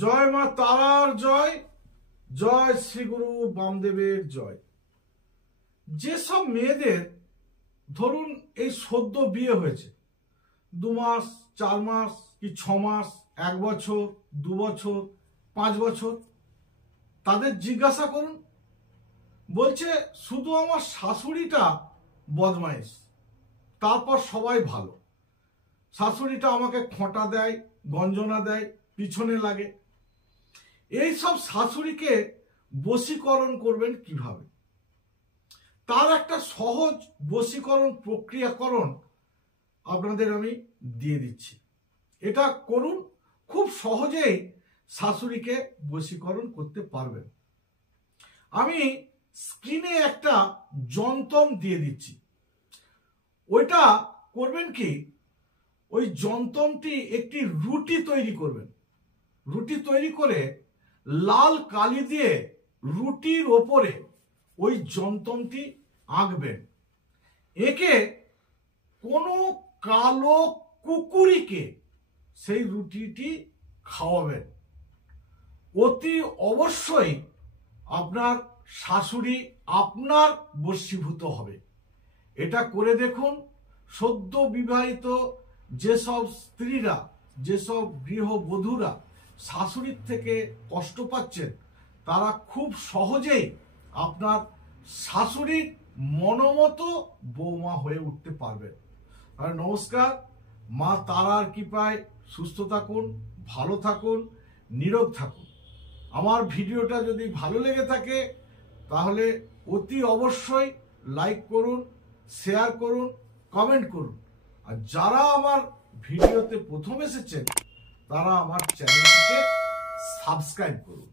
জয় মা তারার জয়, জয় শ্রী গুরু বামদেবের জয়। যেসব মেয়েদের ধরুন এই সদ্য বিয়ে হয়েছে, 2 মাস 4 মাস কি 6 মাস, 1 বছর 2 বছর 5 বছর, তাদের জিজ্ঞাসা করুন। বলছে শুধু আমার শাশুড়িটা বদমাইশ, তারপর সবাই ভালো। শাশুড়িটা আমাকে খোঁটা দেয়, গঞ্জনা দেয়, পিছনে লাগে। এই সব শাশুড়িকে বশীকরণ করবেন কিভাবে, তার একটা সহজ বশীকরণ প্রক্রিয়াকরণ আপনাদের আমি দিয়ে দিচ্ছি। এটা করুন, খুব সহজেই শাশুড়িকে বশীকরণ করতে পারবেন। আমি স্ক্রিনে একটা যন্ত্রম দিয়ে দিচ্ছি। ওইটা করবেন কি, ওই যন্ত্রমটি একটি রুটি তৈরি করবেন। রুটি তৈরি করে লাল কালি দিয়ে রুটির ওপরে ওই যন্ত্রমটি আঁকবেন। একে কোনো কালো কুকুরকে সেই রুটিটি খাওয়াবেন। অতি অবশ্যই আপনার শাশুড়ি আপনার বশীভূত হবে। এটা করে দেখুন। সদ্য বিবাহিত যেসব স্ত্রীরা, যেসব গৃহবধূরা শাশুড়ির থেকে কষ্ট পাচ্ছেন, তারা খুব সহজেই আপনার শাশুড়ির মনোমতো বৌমা হয়ে উঠতে পারবেন। আর নমস্কার, মা তারার কৃপায় সুস্থ থাকুন, ভালো থাকুন, নীরোগ থাকুন। আমার ভিডিওটা যদি ভালো লেগে থাকে তাহলে অতি অবশ্যই লাইক করুন, শেয়ার করুন, কমেন্ট করুন। আর যারা আমার ভিডিওতে প্রথম এসেছেন তারা আমার চ্যানেলটিকে সাবস্ক্রাইব করুন।